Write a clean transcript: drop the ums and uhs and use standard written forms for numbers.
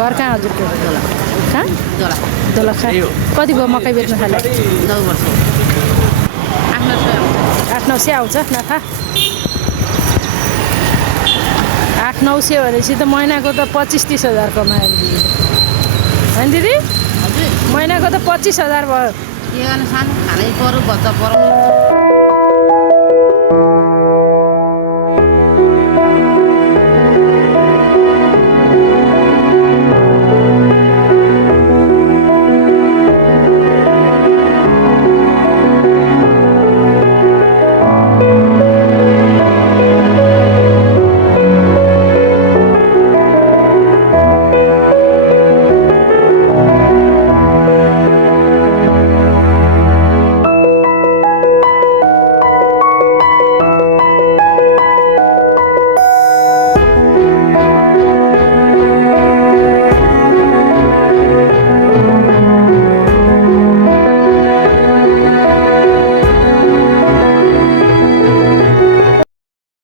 घर कहाँ हजुरको कहाँ दोलखा कति भयो मकै बेच्नु थाले 9 वर्ष 800-900 आउँछ नाफा 800-900 भनेपछि त महिनाको त 25-30 हजार कमायो दिदीले होइन दिदी हजुर महिनाको त 25 हजार भयो के गर्न सानो खानै पर्यो बच्चा पढाउनु